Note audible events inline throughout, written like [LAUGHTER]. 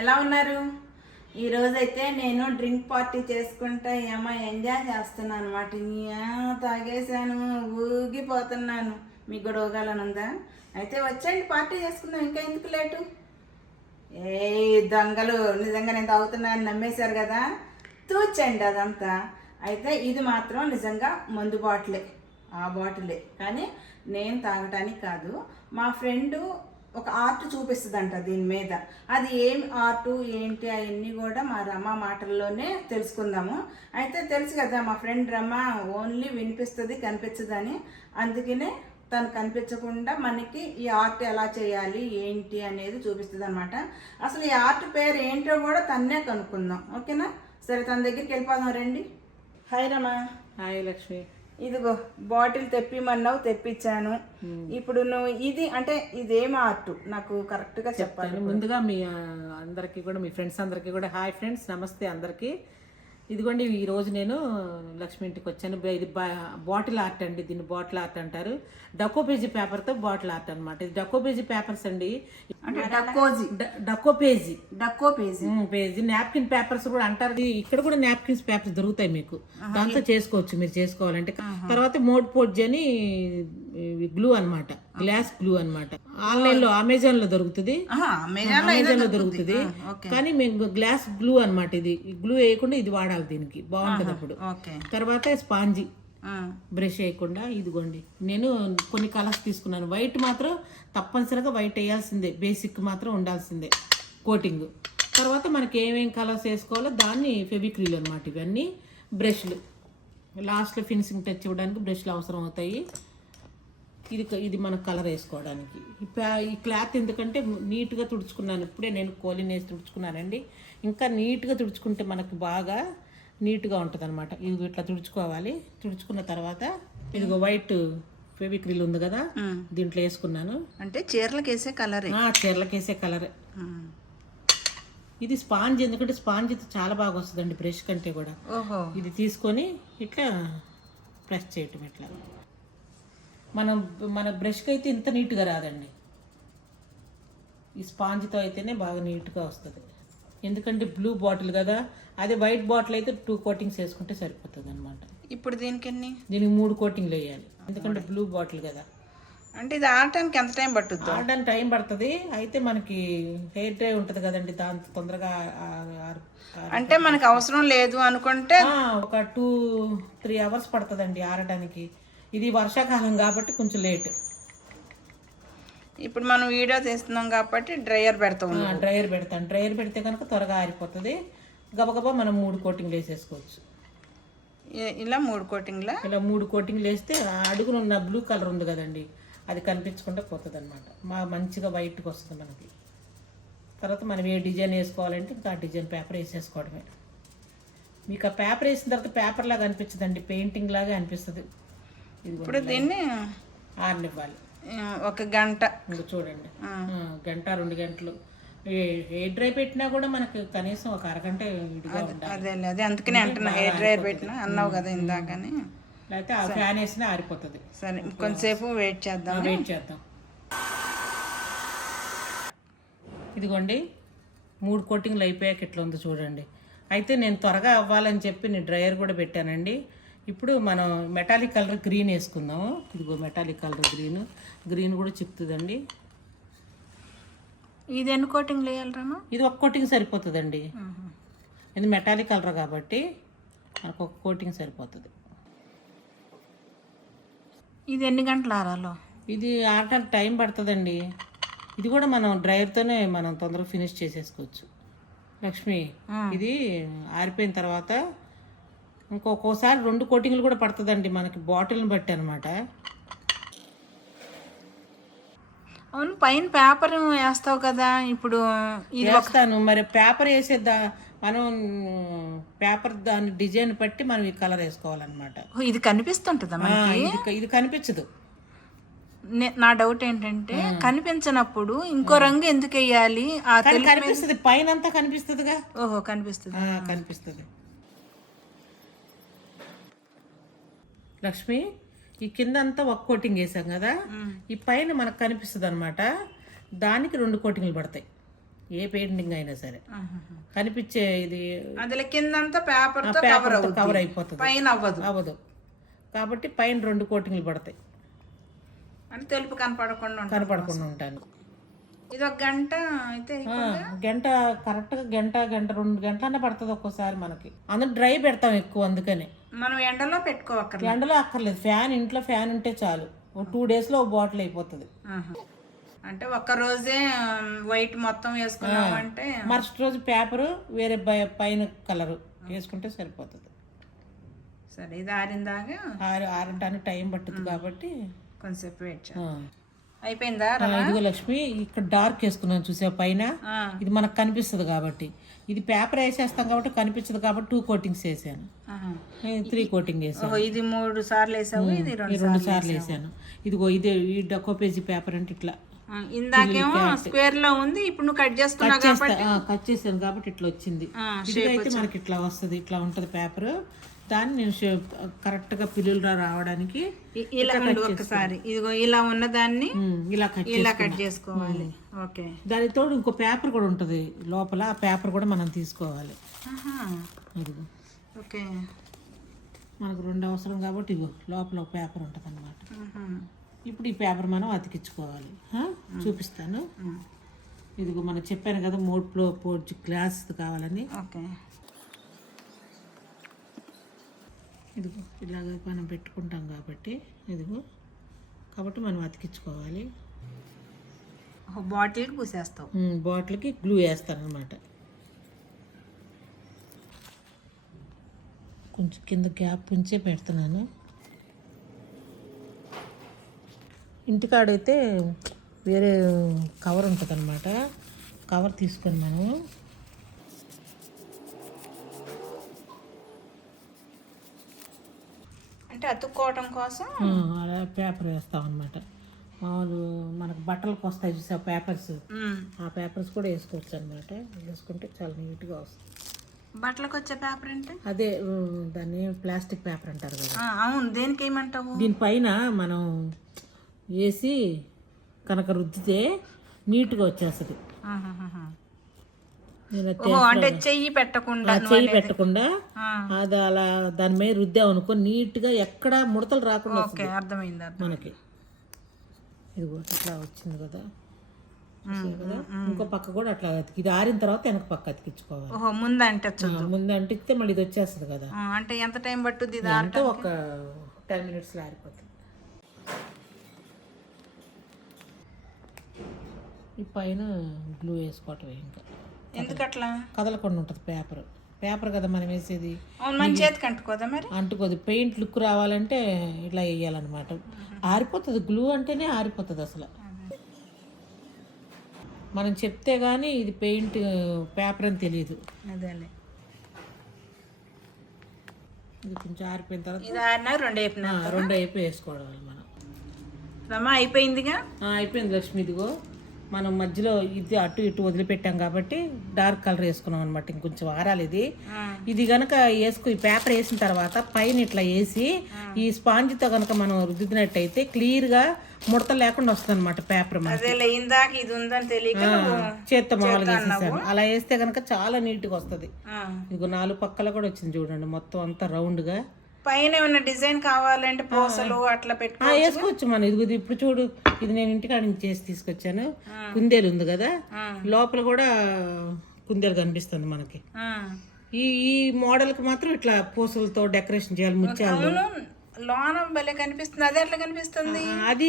ఎలా ఉన్నారు? ఈరోజైతే నేను డ్రింక్ పార్టీ చేసుకుంటా ఏమో ఎంజాయ్ చేస్తున్నాను అనమాట తాగేసాను ఊగిపోతున్నాను. మీకు కూడా ఊగాలని ఉందా అయితే వచ్చేయండి పార్టీ చేసుకుందాం. ఇంకా ఎందుకు లేటు? ఏ దొంగలు. నిజంగా నేను తాగుతున్నాను నమ్మేశారు కదా? తూచండి అదంతా. అయితే ఇది మాత్రం నిజంగా మందు బాటిలే. ఆ బాటిలే. కానీ నేను తాగటానికి కాదు. మా ఫ్రెండు ఒక ఆర్ట్ చూపిస్తుందంట దీని మీద. అది ఏం ఆర్ట్ ఏంటి అవన్నీ కూడా మా రమ మాటల్లోనే తెలుసుకుందాము. అయితే తెలుసు కదా మా ఫ్రెండ్ రమ ఓన్లీ వినిపిస్తుంది కనిపించదని. అందుకనే తను కనిపించకుండా మనకి ఈ ఆర్ట్ ఎలా చేయాలి ఏంటి అనేది చూపిస్తుంది అనమాట అసలు ఈ ఆర్ట్ పేరు ఏంటో కూడా తన్నే కనుక్కుందాం. ఓకేనా? సరే తన దగ్గరికి వెళ్ళిపోదాం రండి. హాయ్ రమా. హాయ్ లక్ష్మి. ఇదిగో బాటిల్ తెప్పిమన్నావు తెప్పించాను. ఇప్పుడు నువ్వు ఇది అంటే ఇదేం ఆర్ట్ నాకు కరెక్ట్గా చెప్పాలి ముందుగా మీ అందరికీ కూడా మీ ఫ్రెండ్స్ అందరికీ కూడా. హాయ్ ఫ్రెండ్స్ నమస్తే అందరికీ. ఇదిగోండి ఈ రోజు నేను లక్ష్మి ఇంటికి వచ్చాను. ఇది బాటిల్ ఆర్ట్ అండి దీన్ని బాటిల్ ఆర్ట్ అంటారు. డక్కో పేజీ పేపర్తో బాటిల్ ఆర్ట్ అనమాట ఇది డక్కో పేజీ పేపర్స్ అండి. అంటే డక్కోజీ డ- డక్కో పేజీ. Decoupage. పేజీ. నాప్కిన్ పేపర్స్ కూడా అంటారు. ఇక్కడ కూడా నాప్కిన్స్ పేపర్స్ దొరుకుతాయి మీకు. దాంతో చేసుకోవచ్చు మీరు చేసుకోవాలంటే. తర్వాత మోడ్ పోడ్జ్ అని గ్లూ అన్నమాట. గ్లాస్ గ్లూ అన్నమాట. ఆన్లైన్లో అమెజాన్లో దొరుకుతుంది. అమెజాన్లో దొరుకుతుంది. కానీ మేము గ్లాస్ గ్లూ అన్నమాట ఇది. గ్లూ వేయకుండా ఇది వాడాలి దీనికి. బాగుంటది అప్పుడు. తర్వాత స్పాంజీ. బ్రష్ వేయకుండా ఇదిగోండి. నేను కొన్ని కలర్స్ తీసుకున్నాను. వైట్ మాత్రం తప్పనిసరిగా వైట్ వేయాల్సిందే. బేసిక్ మాత్రం ఉండాల్సిందే. కోటింగ్ తర్వాత మనకి ఏమేం కలర్స్ వేసుకోవాలో దాన్ని ఫెవిక్రిల్ అనమాట ఇవన్నీ. బ్రష్లు లాస్ట్లో ఫినిషింగ్ టచ్ ఇవ్వడానికి బ్రష్లు అవసరం అవుతాయి. ఇది ఇది మన కలర్ వేసుకోవడానికి. ఈ క్లాత్ ఎందుకంటే నీట్గా తుడుచుకున్నాను. ఇప్పుడే నేను కోలిన్ వేసి తుడుచుకున్నానండి. ఇంకా నీట్గా తుడుచుకుంటే మనకు బాగా నీట్గా ఉంటుంది అనమాట ఇది ఇట్లా తుడుచుకోవాలి. తుడుచుకున్న తర్వాత ఇదిగో వైట్ ఫెవిక్రిల్ ఉంది కదా దీంట్లో వేసుకున్నాను. అంటే చీరలకు వేసే కలరే. ఆ, చీరలకేసే కలరే. ఇది స్పాంజ్ ఎందుకంటే స్పాంజ్ చాలా బాగా వస్తుందండి బ్రష్ కంటే కూడా. ఓహో. ఇది తీసుకొని ఇట్లా ప్రెస్ చేయటం ఇట్లా మనం మన బ్రష్కి అయితే ఇంత నీట్గా రాదండి. ఈ స్పాంజ్తో అయితేనే బాగా నీట్గా వస్తుంది. ఎందుకంటే బ్లూ బాటిల్ కదా అదే వైట్ బాటిల్ అయితే టూ కోటింగ్స్ వేసుకుంటే సరిపోతుంది అనమాట ఇప్పుడు దీనికి ఎన్ని దీనికి మూడు కోటింగ్లు వేయాలి. ఎందుకంటే బ్లూ బాటిల్ కదా. అంటే ఇది ఆడటానికి ఎంత టైం పట్టుద్ది? ఆడడానికి టైం పడుతుంది. అయితే మనకి హెయిర్ డ్రై ఉంటుంది కదండి దాంతో తొందరగా అంటే మనకు అవసరం లేదు అనుకుంటే ఒక టూ త్రీ అవర్స్ పడుతుందండి ఆరడానికి ఇది వర్షాకాలం కాబట్టి కొంచెం లేట్ ఇప్పుడు మనం వీడియో తీస్తున్నాం కాబట్టి డ్రైయర్ పెడతాం డ్రైయర్ పెడతాను. డ్రైయర్ పెడితే కనుక త్వరగా ఆరిపోతుంది. గబగబా మనం మూడు కోటింగ్లు వేసేసుకోవచ్చు. ఇలా మూడు కోటింగ్ల? ఇలా మూడు కోటింగ్లు వేస్తే ఆ అడుగున ఉన్న బ్లూ కలర్ ఉంది కదండి అది కనిపించకుండా పోతుంది అనమాట మా మంచిగా వైట్గా వస్తుంది మనకి. తర్వాత మనం ఏ డిజైన్ వేసుకోవాలంటే ఇంకా ఆ డిజైన్ పేపర్ వేసేసుకోవడమే. మీకు ఆ పేపర్ వేసిన తర్వాత పేపర్ లాగా అనిపించదండి పెయింటింగ్ లాగా అనిపిస్తుంది. ఇప్పుడు దీన్ని ఆరనివ్వాలి. ఒక గంట. ఇంకా చూడండి. గంట రెండు గంటలు. హెయిర్ డ్రై పెట్టినా కూడా మనకు కనీసం ఒక అరగంట అదే అదే అందుకనే అంటున్నా హెయిర్ డ్రైయర్ పెట్టినా అన్నావు కదా ఇందాకని. లేకపోతే ఆ ఫ్యాన్ వేసినా ఆరిపోతుంది. సరే కొంతసేపు వెయిట్ చేద్దాం వెయిట్ చేద్దాం. ఇదిగోండి మూడు కోటింగ్లు అయిపోయాక ఇట్లా ఉంది చూడండి. అయితే నేను త్వరగా అవ్వాలని చెప్పి నేను డ్రైయర్ కూడా పెట్టానండి. ఇప్పుడు మనం మెటాలిక్ కలర్ గ్రీన్ వేసుకుందాము ఇదిగో మెటాలిక్ కలర్ గ్రీన్ గ్రీన్ కూడా చిక్కుతుందండి. ఇది ఎన్ని కోటింగ్లు వేయాలరామా ఇది ఒక కోటింగ్ సరిపోతుందండి. ఇది మెటాలిక్ కలర్ కాబట్టి మనకు ఒక కోటింగ్ సరిపోతుంది. ఇది ఎన్ని గంటలు ఆరాలో? ఇది ఆడటానికి టైం పడుతుందండి. ఇది కూడా మనం డ్రైవర్తోనే మనం తొందరగా ఫినిష్ చేసేసుకోవచ్చు. లక్ష్మి ఇది ఆరిపోయిన తర్వాత ఇంకొకసారి రెండు కోటింగ్లు కూడా పడుతుందండి మనకి బాటిల్ని బట్టి అనమాట అవును పైన పేపర్ వేస్తావు కదా ఇప్పుడు ఇది వేస్తాను. మరి పేపర్ వేసేద్దా మనం పేపర్ దాని డిజైన్ బట్టి మనం ఈ కలర్ వేసుకోవాలన్నమాట. ఇది కనిపిస్తుంటుందా మనకి? ఇది కనిపించదు. నే- డౌట్ ఏంటంటే కనిపించినప్పుడు ఇంకో రంగు ఎందుకు వేయాలి? కనిపిస్తుంది పైన అంతా కనిపిస్తుందిగా? ఓహో కనిపిస్తుంది. కనిపిస్తుంది. లక్ష్మి ఈ కింద అంతా ఒక కోటింగ్ వేసాం కదా? ఈ పైన మనకు కనిపిస్తుంది అనమాట దానికి రెండు కోటింగ్లు పడతాయి. ఏ పెయింటింగ్ అయినా సరే. కనిపించే ఇది అందులో కిందంతా పేపర్ కవర్ కవర్ అయిపోతుంది. పైన అవ్వదు. అవ్వదు. కాబట్టి పైన రెండు కోటింగ్లు పడతాయి. అంటే తెలుపు కనపడకుండా కనపడకుండా ఉంటాను. ఇది ఒక గంట అయితే గంట కరెక్ట్గా గంట గంట రెండు గంటలనే పడుతుంది ఒక్కోసారి మనకి. అందులో డ్రై పెడతాం ఎక్కువ అందుకనే. మనం ఎండలో పెట్టుకోవక్కర్లేదు ఎండలో అక్కర్లేదు. ఫ్యాన్ ఇంట్లో ఫ్యాన్ ఉంటే చాలు. టూ డేస్లో బాటిల్ అయిపోతుంది. అంటే ఒక్క రోజే వైట్ మొత్తం వేసుకున్నామంటే మరుసటి రోజు పేపరు వేరే పైన కలరు వేసుకుంటే సరిపోతుంది. సరే ఇది ఆరిందాగా ఆరు ఆరడానికి టైం పట్టుతుంది కాబట్టి కొంచెంసేపు వెయిట్ చేయాలి. అయిపోయిందా ఇదిగో లక్ష్మి ఇక్కడ డార్క్ వేసుకున్నాను చూసే పైన. ఇది మనకు కనిపిస్తుంది కాబట్టి. ఇది పేపర్ వేసేస్తాం కాబట్టి కనిపించదు కాబట్టి టూ కోటింగ్స్ వేసాను. త్రీ కోటింగ్ వేసాను. ఇది మూడు సార్లు వేసావు ఇది రెండు సార్లు వేసాను. ఇదిగో ఇదే ఈ డక్కో పేజీ పేపర్ అంటే ఇట్లా. ఇందాకేమో స్క్వేర్లో ఉంది ఇప్పుడు నువ్వు కట్ చేసుకున్నావు కాబట్టి. కట్ చేశాను కాబట్టి ఇట్లా వచ్చింది. ఇదిగైతే మనకి ఇట్లా వస్తుంది ఇట్లా ఉంటది పేపర్ దాన్ని నేను షేప్ కరెక్ట్గా పిల్లులు రావడానికి ఇలా ఒక్కసారి. ఇదిగో ఇలా ఉన్న దాన్ని ఇలా కట్ ఇలా కట్ చేసుకోవాలి. ఓకే. దానికి తోడు ఇంకో పేపర్ కూడా ఉంటుంది. లోపల ఆ పేపర్ కూడా మనం తీసుకోవాలి. ఇదిగో. ఓకే. మనకు రెండు అవసరం కాబట్టి ఇగో లోపల ఒక పేపర్ ఉంటుంది అనమాట. ఇప్పుడు ఈ పేపర్ మనం అతికించుకోవాలి? చూపిస్తాను. ఇదిగో మనం చెప్పాను కదా మోడ్లో పోర్చు గ్లాస్ కావాలని. ఓకే. ఇదిగో ఇలాగ మనం పెట్టుకుంటాం కాబట్టి ఇదిగో. కాబట్టి మనం అతికించుకోవాలి. బాటిల్కి పూసేస్తావు ఉమ్, బాటిల్కి గ్లూ వేస్తాను అనమాట కొంచెం కింద గ్యాప్ ఉంచే పెడుతున్నాను. ఇంటికాడైతే వేరే కవర్ ఉంటుంది అనమాట కవర్ తీసుకొని మనం అంటే అతుక్కోవడం కోసం అలా పేపర్ వేస్తాం అనమాట మామూలు మనకు బట్టలకు వస్తాయి చూసా పేపర్స్. ఆ పేపర్స్ కూడా వేసుకోవచ్చు అనమాట వేసుకుంటే చాలా నీట్గా వస్తుంది. బట్టలకు వచ్చే పేపర్ అంటే అదే దాన్ని ప్లాస్టిక్ పేపర్ అంటారు కదా. అవును. దేనికి ఏమంటావు? దీనిపైన మనం వేసి కనుక రుద్దితే నీట్గా వచ్చేస్తుంది ఆహాహాహా. నేను అది ఓహో అంటే చెయ్యి పెట్టకుండా చెయ్యి పెట్టకుండా అది అలా దాని మీద రుద్దామనుకో నీట్గా ఎక్కడ ముడతలు రాకుండా ఓకే అర్థమైంది అర్థం మనకి. ఇదిగో ఇట్లా వచ్చింది కదా. కదా? ఇంకో పక్క కూడా అట్లా అతికి ఇది ఆరిన తర్వాత వెనక పక్క అతికించుకోవాలి. ముందు అంటే ముందు అంటిస్తే మళ్ళీ ఇది వచ్చేస్తుంది కదా. అంటే ఎంత టైం పట్టుద్ది అంటే ఒక టెన్ మినిట్స్లో ఆరిపోతుంది ఈ పైన గ్లూ వేసుకోవటం ఇంకా. ఎందుకు అట్లా కదలకుండా ఉంటుంది పేపర్. పేపర్ కదా మనం వేసేది. మన చేతికి అంటుకోదా మరి? అంటుకోదు. పెయింట్ లుక్ రావాలంటే ఇట్లా వేయాలన్నమాట. ఆరిపోతుంది. గ్లూ అంటేనే ఆరిపోతుంది అసలు. మనం చెప్తే కానీ ఇది పెయింట్ పేపర్ అని తెలియదు. అదేలే. ఇది కొంచెం ఆరిపోయిన తర్వాత ఇది ఆరినా రెండు అయిపోయినా రెండు అయిపోయి వేసుకోవడం మనం. రమా అయిపోయిందిగా? అయిపోయింది లక్ష్మి ఇదిగో. మనం మధ్యలో ఇది అటు ఇటు వదిలిపెట్టాం కాబట్టి డార్క్ కలర్ వేసుకున్నాం అనమాట ఇంకొంచెం ఆరాలి ఇది. ఇది గనక వేసుకు ఈ పేపర్ వేసిన తర్వాత పైన ఇట్లా వేసి ఈ స్పాంజ్తో గనక మనం రుద్దినట్టయితే క్లియర్గా ముడత లేకుండా వస్తుంది అనమాట పేపర్ చేత్తో మామూలుగా వేసేసాను. అలా వేస్తే గనక చాలా నీట్గా వస్తుంది. ఇదిగో నాలుగు పక్కల కూడా వచ్చింది చూడండి మొత్తం అంతా రౌండ్గా. పైన ఏమైనా డిజైన్ కావాలంటే పూసలు అట్లా పెట్టుకో వేసుకోవచ్చు మనం. ఇది ఇప్పుడు చూడు ఇది నేను ఇంటికాడ నుంచి చేసి తీసుకొచ్చాను. కుందేలు ఉంది కదా. లోపల కూడా కుందేలు కనిపిస్తుంది మనకి. ఈ ఈ మోడల్కి మాత్రం ఇట్లా పూసలతో డెకరేషన్ చేయాలి ముత్యాలు అవును. లోన భలే కనిపిస్తుంది. అదే ఎట్లా కనిపిస్తుంది? అది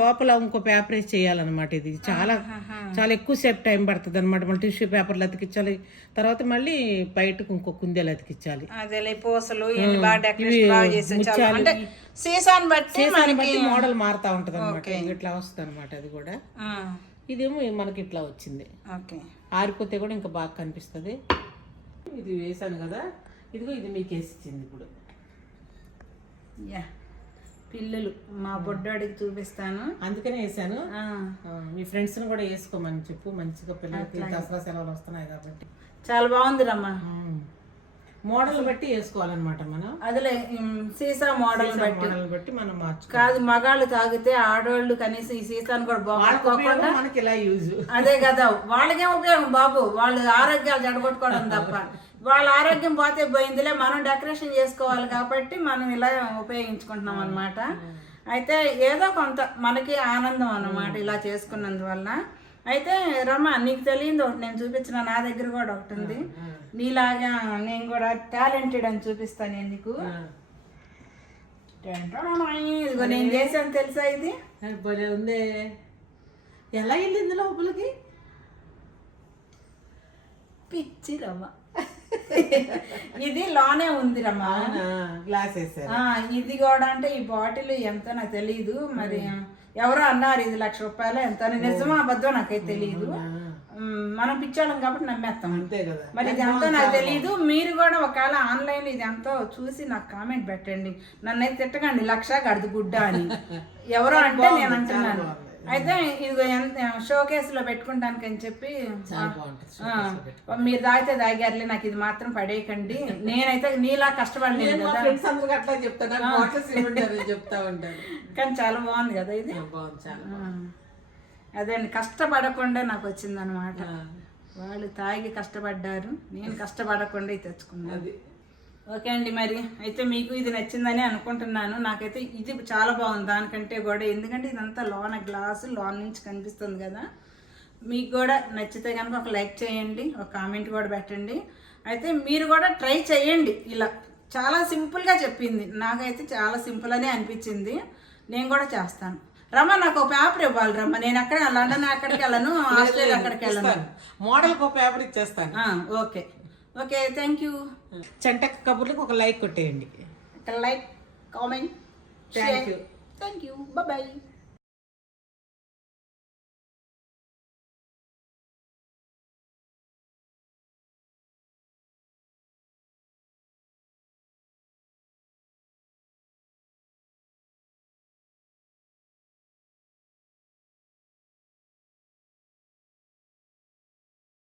లోపల ఇంకో పేపర్ వేసి చేయాలన్నమాట ఇది. చాలా చాలా ఎక్కువ సేపు టైం పడుతుంది అనమాట మళ్ళీ టిష్యూ పేపర్లు అతికించాలి. తర్వాత మళ్ళీ బయటకు ఇంకో కుందేలు అతికించాలి. అదేలే ఈ పూసలు అంటే సీసాన్ని బట్టి బట్టి మోడల్ మారుతా ఉంటది అనమాట ఇట్లా వస్తుంది అనమాట అది కూడా. ఇదేమో మనకి ఇట్లా వచ్చింది. ఓకే. ఆరిపోతే కూడా ఇంకా బాగా కనిపిస్తుంది. ఇది వేసాను కదా. ఇదిగో ఇది మీకు వేసి ఇచ్చింది ఇప్పుడు. యా. పిల్లలు మా బొడ్డాడికి చూపిస్తాను. అందుకనే వేసాను మీ ఫ్రెండ్స్ని కూడా వేసుకోమని చెప్పు మంచిగా పిల్లలకి దసరా సెలవులు వస్తున్నాయి కాబట్టి. చాలా బాగుంది రమ్మా. మోడల్ బట్టి వేసుకోవాలన్నమాట మనం. అదిలే సీసా మోడల్ బట్టి. బట్టి మనం మార్చుకోవాలి కాదు మగాళ్ళు తాగితే ఆడవాళ్ళు కనీసం ఈ సీసాను కూడా బాగుకోకుండా మనకి ఇలా యూజ్. అదే కదా వాళ్ళకేం ఉపయోగం బాబు? వాళ్ళు ఆరోగ్యాలు జడగొట్టుకోవడం తప్ప. [LAUGHS] వాళ్ళ ఆరోగ్యం పోతే పోయిందిలే మనం డెకరేషన్ చేసుకోవాలి కాబట్టి మనం ఇలా ఉపయోగించుకుంటున్నాం అన్నమాట. అయితే ఏదో కొంత మనకి ఆనందం అన్నమాట ఇలా చేసుకున్నందువల్ల. అయితే రమ నీకు తెలియదు ఒకటి నేను చూపించిన నా దగ్గర కూడా ఒకటి ఉంది. నీలాగా నేను కూడా టాలెంటెడ్ అని చూపిస్తాను నీకు. ఇదిగో నేను చేశాను తెలుసా ఇది? ఉందే. ఎలా వెళ్ళింది లోపలికి? పిచ్చి రమ్మ ఇది లోనే ఉంది రమ్మ. గ్లాస్ ఇది కూడా అంటే ఈ బాటిల్ ఎంత నాకు తెలియదు మరి ఎవరో అన్నారు ఇది లక్ష రూపాయలు ఎంత నిజమో అబద్ధం నాకైతే తెలియదు మనం పిచ్చోళ్ళం కాబట్టి నమ్మేస్తాం. అంతే కదా. మరి ఇది ఎంతో నాకు తెలియదు మీరు కూడా ఒకవేళ ఆన్లైన్ ఇది ఎంతో చూసి నాకు కామెంట్ పెట్టండి. నన్ను అయితే తిట్టకండి లక్ష గడిది గుడ్డ అని. [LAUGHS] ఎవరో అంటే నేను అంటున్నాను. అయితే ఇది షో కేసులో పెట్టుకుంటానికి అని చెప్పి మీరు తాగితే తాగారులే నాకు ఇది మాత్రం పడేయకండి. నేనైతే నీలా కష్టపడలేదు అట్లా చెప్తాను చెప్తా ఉంటాను కానీ చాలా బాగుంది కదా ఇది. అదే అండి కష్టపడకుండా నాకు వచ్చిందనమాట ఆ, వాళ్ళు తాగి కష్టపడ్డారు నేను కష్టపడకుండా ఇది తెచ్చుకున్నాను. ఓకే అండి మరి. అయితే మీకు ఇది నచ్చిందని అనుకుంటున్నాను. నాకైతే ఇది చాలా బాగుంది. దానికంటే కూడా ఎందుకంటే ఇదంతా లోన గ్లాసు లోన్ నుంచి కనిపిస్తుంది కదా. మీకు కూడా నచ్చితే కనుక ఒక లైక్ చేయండి. ఒక కామెంట్ కూడా పెట్టండి. అయితే మీరు కూడా ట్రై చేయండి ఇలా. చాలా సింపుల్గా చెప్పింది. నాకైతే చాలా సింపుల్ అనే అనిపించింది. నేను కూడా చేస్తాను. రమ్మ నాకు ఒక పేపర్ ఇవ్వాలి రమ్మ నేను అక్కడ లండన్ అక్కడికి వెళ్ళను ఆస్ట్రేలియా అక్కడికి వెళ్ళను? మోడల్ ఒక పేపర్ ఇచ్చేస్తాను. ఓకే. ఓకే థ్యాంక్ యూ చెంట కబుర్లకు ఒక లైక్ కొట్టేయండి. Like comment thank you thank you bye